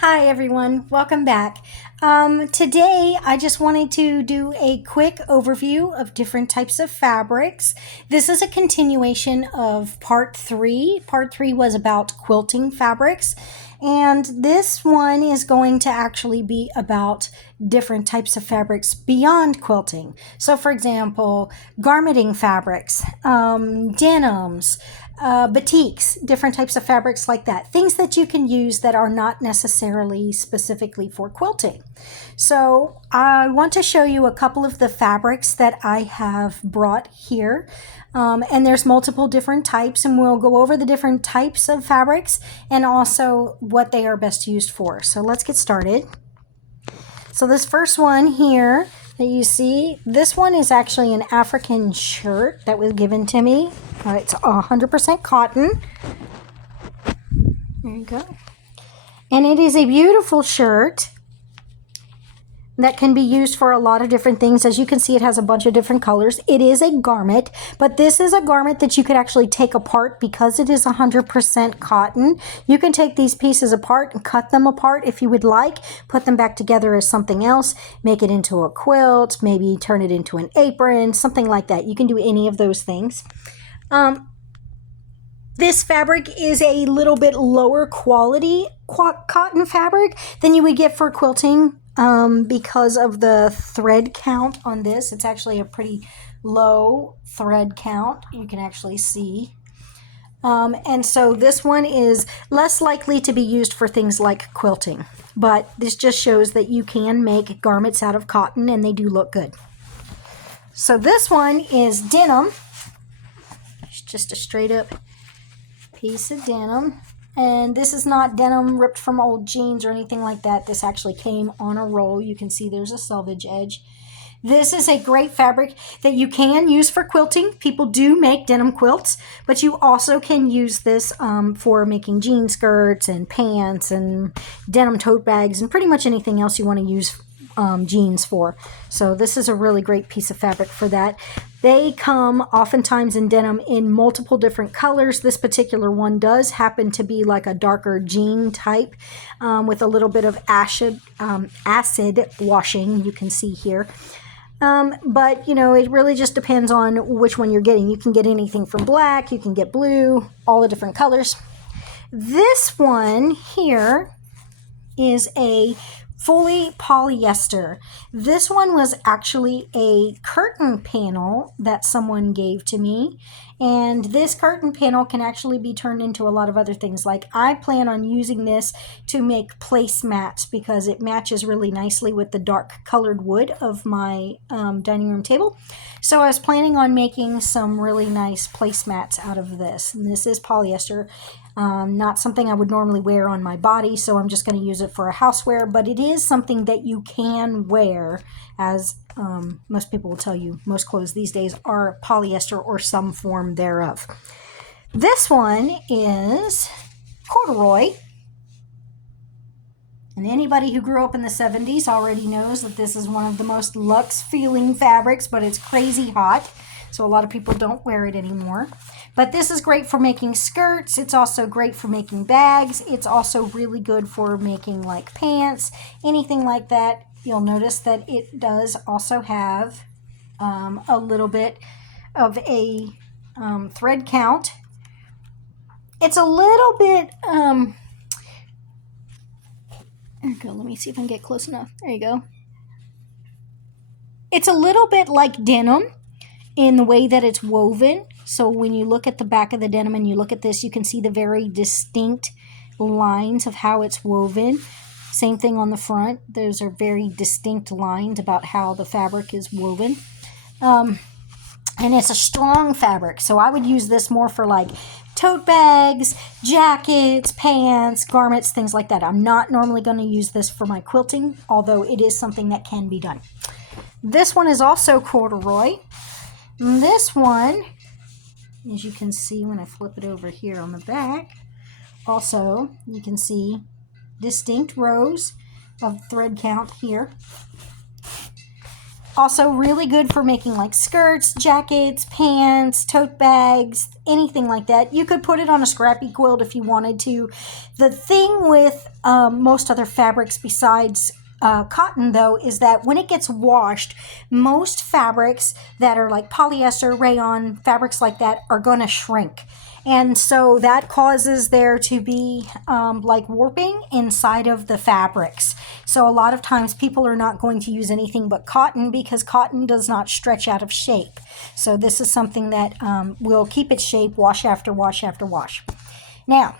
Hi everyone, welcome back. Today I just wanted to do a quick overview of different types of fabrics. This is a continuation of part 3. Part 3 was about quilting fabrics, and this one is going to actually be about different types of fabrics beyond quilting. So for example, garmenting fabrics, denims, batiks, different types of fabrics like that. Things that you can use that are not necessarily specifically for quilting. So I want to show you a couple of the fabrics that I have brought here. And there's multiple different types, and we'll go over the different types of fabrics and also what they are best used for. So let's get started. So this first one here that you see, this one is actually an African shirt that was given to me. It's 100% cotton. There you go. And it is a beautiful shirt that can be used for a lot of different things. As you can see, it has a bunch of different colors. It is a garment, but this is a garment that you could actually take apart because it is 100% cotton. You can take these pieces apart and cut them apart if you would like, put them back together as something else, make it into a quilt, maybe turn it into an apron, something like that. You can do any of those things. This fabric is a little bit lower quality cotton fabric than you would get for quilting because of the thread count on this. It's actually a pretty low thread count, you can actually see. And so this one is less likely to be used for things like quilting, but this just shows that you can make garments out of cotton and they do look good. So this one is denim. It's just a straight up piece of denim, and this is not denim ripped from old jeans or anything like that. This actually came on a roll. You can see there's a selvage edge. This is a great fabric that you can use for quilting. People do make denim quilts, but you also can use this for making jean skirts and pants and denim tote bags and pretty much anything else you want to use jeans for. So this is a really great piece of fabric for that. They come oftentimes in denim in multiple different colors. This particular one does happen to be like a darker jean type with a little bit of acid washing, you can see here. But you know, it really just depends on which one you're getting. You can get anything from black, you can get blue, all the different colors. This one here is a fully polyester. This one was actually a curtain panel that someone gave to me, and this curtain panel can actually be turned into a lot of other things. Like I plan on using this to make placemats because it matches really nicely with the dark colored wood of my dining room table. So I was planning on making some really nice placemats out of this, and this is polyester. Not something I would normally wear on my body, so I'm just going to use it for a housewear, but it is something that you can wear, as most people will tell you most clothes these days are polyester or some form thereof. This one is corduroy, and anybody who grew up in the 70s already knows that this is one of the most luxe feeling fabrics, but it's crazy hot, so a lot of people don't wear it anymore. But this is great for making skirts. It's also great for making bags. It's also really good for making like pants, anything like that. You'll notice that it does also have a little bit of a thread count. It's a little bit, there you go. Let me see if I can get close enough. There you go. It's a little bit like denim in the way that it's woven. So when you look at the back of the denim and you look at this, you can see the very distinct lines of how it's woven. Same thing on the front. Those are very distinct lines about how the fabric is woven. And it's a strong fabric. So I would use this more for like tote bags, jackets, pants, garments, things like that. I'm not normally going to use this for my quilting, although it is something that can be done. This one is also corduroy. This one, as you can see when I flip it over here on the back, also you can see distinct rows of thread count here. Also really good for making like skirts, jackets, pants, tote bags, anything like that. You could put it on a scrappy quilt if you wanted to. The thing with most other fabrics besides cotton, though, is that when it gets washed, most fabrics that are like polyester, rayon, fabrics like that are going to shrink. And so that causes there to be like warping inside of the fabrics. So a lot of times people are not going to use anything but cotton because cotton does not stretch out of shape. So this is something that will keep its shape wash after wash after wash. Now,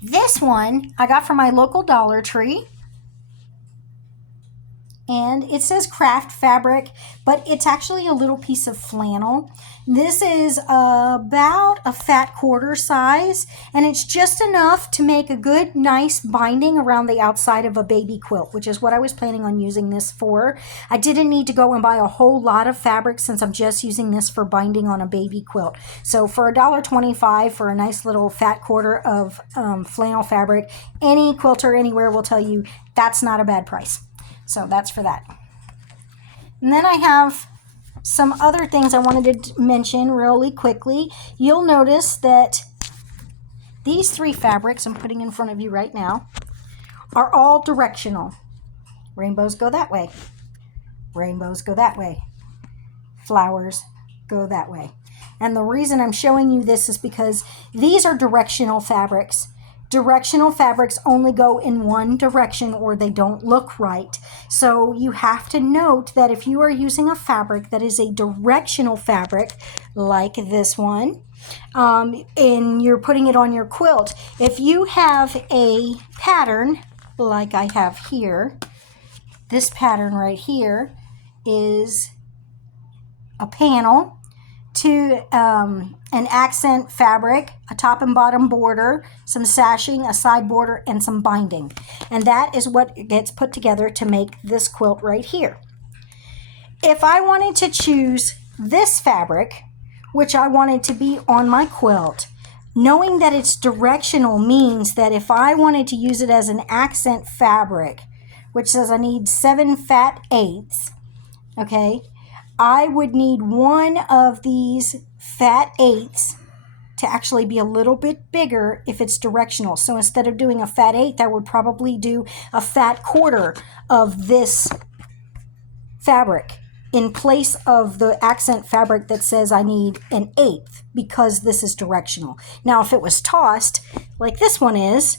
this one I got from my local Dollar Tree. And it says craft fabric, but it's actually a little piece of flannel. This is about a fat quarter size, and it's just enough to make a good, nice binding around the outside of a baby quilt, which is what I was planning on using this for. I didn't need to go and buy a whole lot of fabric since I'm just using this for binding on a baby quilt. So for $1.25 for a nice little fat quarter of flannel fabric, any quilter anywhere will tell you that's not a bad price. So that's for that. And then I have some other things I wanted to mention really quickly. You'll notice that these three fabrics I'm putting in front of you right now are all directional. Rainbows go that way. Rainbows go that way. Flowers go that way. And the reason I'm showing you this is because these are directional fabrics. Directional fabrics only go in one direction or they don't look right. So you have to note that if you are using a fabric that is a directional fabric, like this one, and you're putting it on your quilt, if you have a pattern like I have here, this pattern right here is a panel to an accent fabric, a top and bottom border, some sashing, a side border, and some binding. And that is what gets put together to make this quilt right here. If I wanted to choose this fabric, which I wanted to be on my quilt, knowing that it's directional means that if I wanted to use it as an accent fabric, which says I need 7 fat eighths, okay, I would need one of these fat eighths to actually be a little bit bigger if it's directional. So instead of doing a fat eighth, I would probably do a fat quarter of this fabric in place of the accent fabric that says I need an eighth because this is directional. Now, if it was tossed like this one is,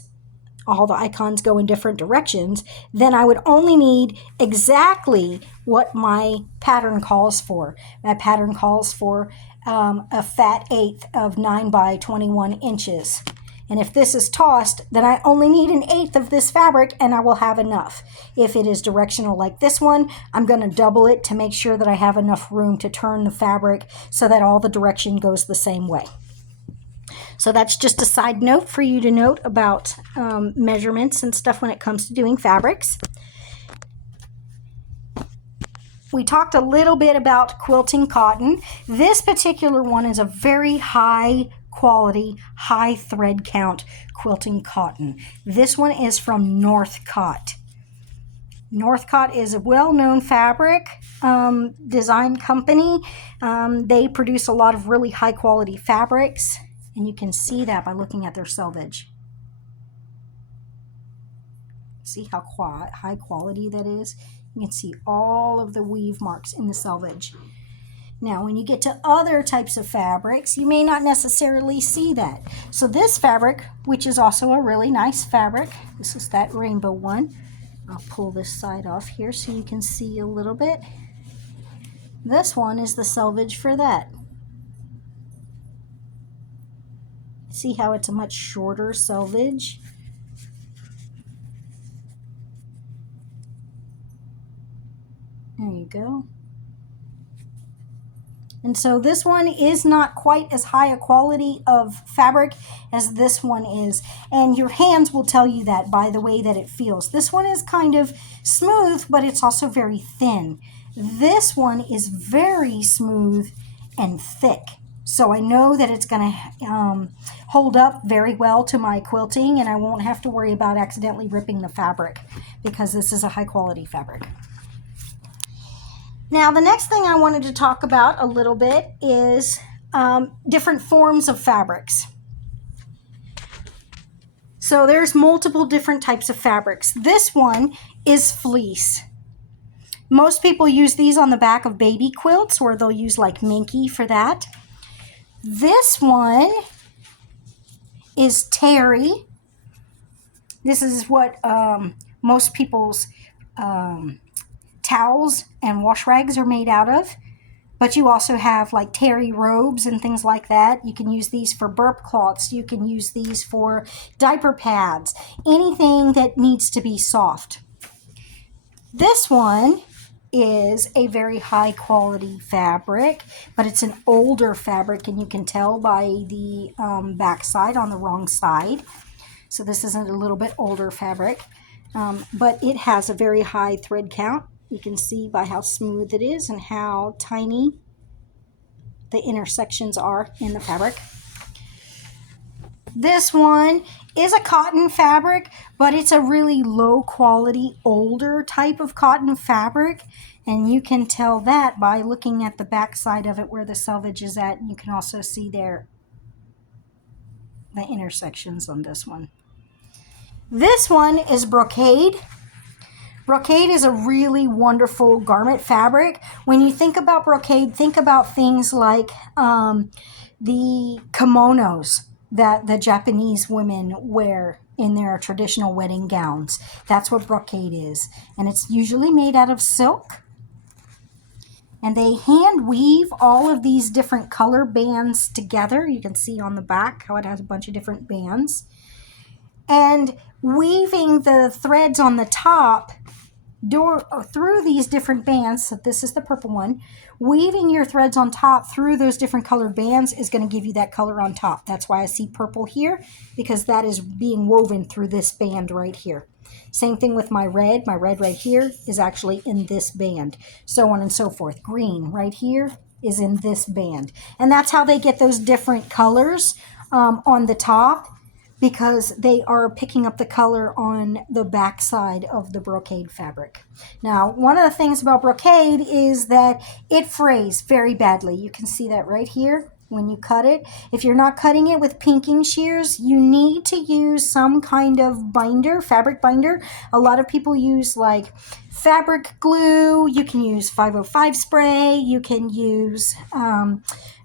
all the icons go in different directions, then I would only need exactly what my pattern calls for. My pattern calls for a fat eighth of 9 by 21 inches. And if this is tossed, then I only need an eighth of this fabric and I will have enough. If it is directional like this one, I'm going to double it to make sure that I have enough room to turn the fabric so that all the direction goes the same way. So that's just a side note for you to note about measurements and stuff when it comes to doing fabrics. We talked a little bit about quilting cotton. This particular one is a very high quality, high thread count quilting cotton. This one is from Northcott. Northcott is a well-known fabric design company. They produce a lot of really high quality fabrics. And you can see that by looking at their selvage. See how high quality that is? You can see all of the weave marks in the selvage. Now, when you get to other types of fabrics, you may not necessarily see that. So this fabric, which is also a really nice fabric, this is that rainbow one. I'll pull this side off here so you can see a little bit. This one is the selvage for that. See how it's a much shorter selvage? There you go. And so this one is not quite as high a quality of fabric as this one is. And your hands will tell you that by the way that it feels. This one is kind of smooth, but it's also very thin. This one is very smooth and thick. So I know that it's going to hold up very well to my quilting, and I won't have to worry about accidentally ripping the fabric because this is a high quality fabric. Now, the next thing I wanted to talk about a little bit is different forms of fabrics. So there's multiple different types of fabrics. This one is fleece. Most people use these on the back of baby quilts, or they'll use like minky for that. This one is terry. This is what most people's towels and wash rags are made out of. But you also have like terry robes and things like that. You can use these for burp cloths. You can use these for diaper pads. Anything that needs to be soft. This one is a very high quality fabric, but it's an older fabric, and you can tell by the back side on the wrong side. So this is a little bit older fabric, but it has a very high thread count. You can see by how smooth it is and how tiny the intersections are in the fabric. This one is a cotton fabric, but it's a really low quality, older type of cotton fabric. And you can tell that by looking at the back side of it where the selvage is at. You can also see there the intersections on this one. This one is brocade. Brocade is a really wonderful garment fabric. When you think about brocade, think about things like the kimonos that the Japanese women wear in their traditional wedding gowns. That's what brocade is. And it's usually made out of silk. And they hand weave all of these different color bands together. You can see on the back how it has a bunch of different bands. And weaving the threads on the top through these different bands, so this is the purple one, weaving your threads on top through those different colored bands is going to give you that color on top. That's why I see purple here, because that is being woven through this band right here. Same thing with my red. My red right here is actually in this band, so on and so forth. Green right here is in this band. And that's how they get those different colors on the top, because they are picking up the color on the back side of the brocade fabric. Now, one of the things about brocade is that it frays very badly. You can see that right here when you cut it. If you're not cutting it with pinking shears, you need to use some kind of binder, fabric binder. A lot of people use like fabric glue. You can use 505 spray. You can use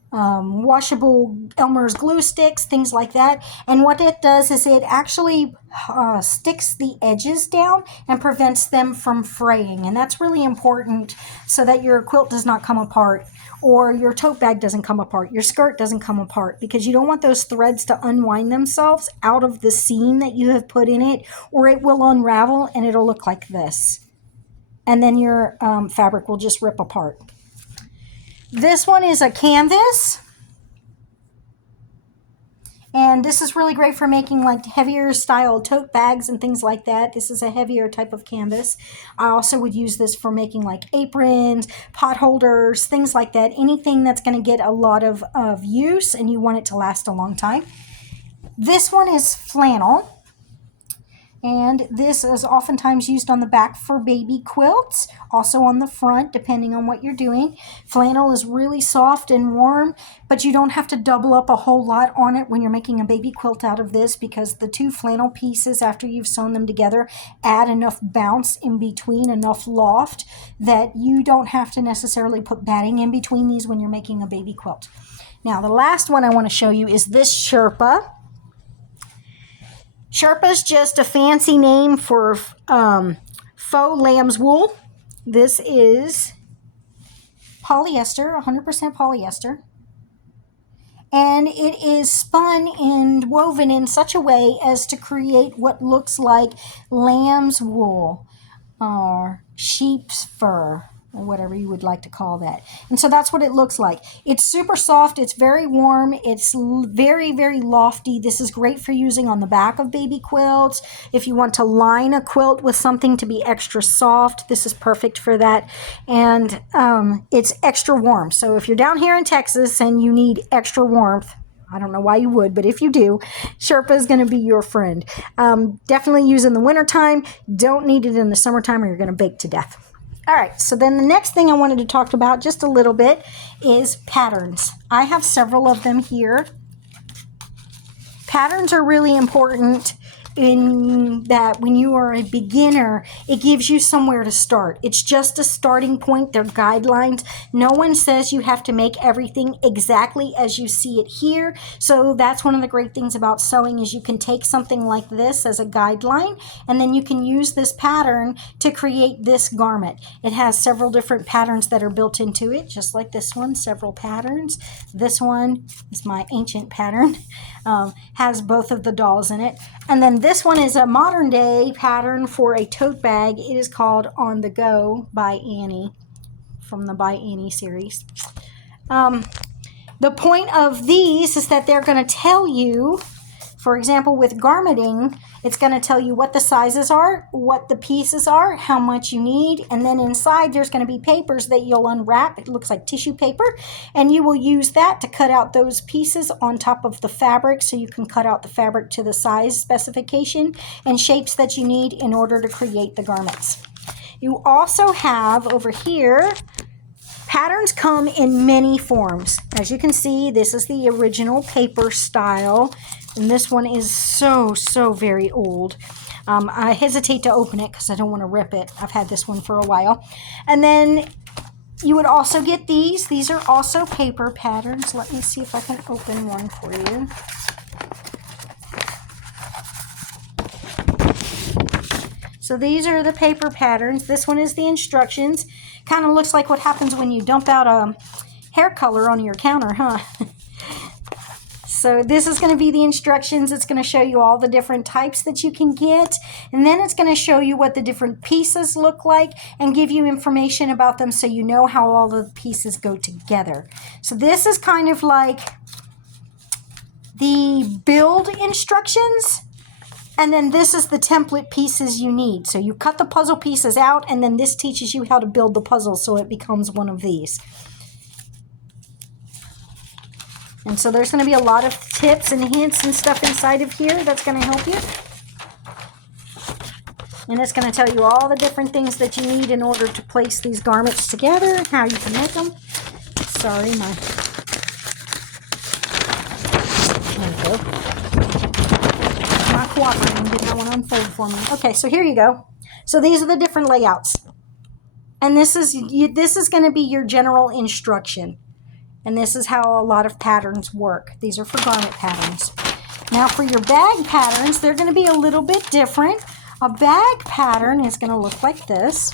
washable Elmer's glue sticks, things like that. And what it does is it actually sticks the edges down and prevents them from fraying. And that's really important so that your quilt does not come apart, or your tote bag doesn't come apart, your skirt doesn't come apart, because you don't want those threads to unwind themselves out of the seam that you have put in it, or it will unravel and it'll look like this. And then your fabric will just rip apart. This one is a canvas, and this is really great for making like heavier style tote bags and things like that. This is a heavier type of canvas. I also would use this for making like aprons, pot holders, things like that. Anything that's going to get a lot of use and you want it to last a long time. This one is flannel. And this is oftentimes used on the back for baby quilts, also on the front, depending on what you're doing. Flannel is really soft and warm, but you don't have to double up a whole lot on it when you're making a baby quilt out of this, because the two flannel pieces, after you've sewn them together, add enough bounce in between, enough loft, that you don't have to necessarily put batting in between these when you're making a baby quilt. Now, the last one I want to show you is this Sherpa. Sherpa is just a fancy name for faux lamb's wool. This is polyester, 100% polyester. And it is spun and woven in such a way as to create what looks like lamb's wool or sheep's fur, or whatever you would like to call that. And so that's what it looks like. It's super soft. It's very warm. It's very, very lofty. This is great for using on the back of baby quilts. If you want to line a quilt with something to be extra soft, this is perfect for that. And it's extra warm. So if you're down here in Texas and you need extra warmth, I don't know why you would, but if you do, Sherpa is going to be your friend. Definitely use in the wintertime. Don't need it in the summertime or you're going to bake to death. All right, so then the next thing I wanted to talk about just a little bit is patterns. I have several of them here. Patterns are really important in that when you are a beginner, it gives you somewhere to start. It's just a starting point. They're guidelines. No one says you have to make everything exactly as you see it here. So that's one of the great things about sewing is you can take something like this as a guideline, and then you can use this pattern to create this garment. It has several different patterns that are built into it, just like this one, several patterns. This one is my ancient pattern. Has both of the dolls in it. And then this one is a modern day pattern for a tote bag. It is called On the Go by Annie from the By Annie series. The point of these is that they're going to tell you, for example, with garmenting, it's going to tell you what the sizes are, what the pieces are, how much you need, and then inside there's going to be papers that you'll unwrap. It looks like tissue paper, and you will use that to cut out those pieces on top of the fabric so you can cut out the fabric to the size specification and shapes that you need in order to create the garments. You also have over here, patterns come in many forms. As you can see, this is the original paper style, and this one is so very old. I hesitate to open it because I don't want to rip it. I've had this one for a while. And then you would also get these. These are also paper patterns. Let me see if I can open one for you. So these are the paper patterns. This one is the instructions. Kind of looks like what happens when you dump out a hair color on your counter, huh? So this is going to be the instructions. It's going to show you all the different types that you can get. And then it's going to show you what the different pieces look like and give you information about them so you know how all the pieces go together. So this is kind of like the build instructions. And then this is the template pieces you need. So you cut the puzzle pieces out, and then this teaches you how to build the puzzle so it becomes one of these. And so there's going to be a lot of tips and hints and stuff inside of here that's going to help you. And it's going to tell you all the different things that you need in order to place these garments together, how you can make them. Sorry, there we go. Not cooperating, did not want to unfold for me. Okay, so here you go. So these are the different layouts. And this is going to be your general instruction. And this is how a lot of patterns work. These are for garment patterns. Now for your bag patterns, they're going to be a little bit different. A bag pattern is going to look like this.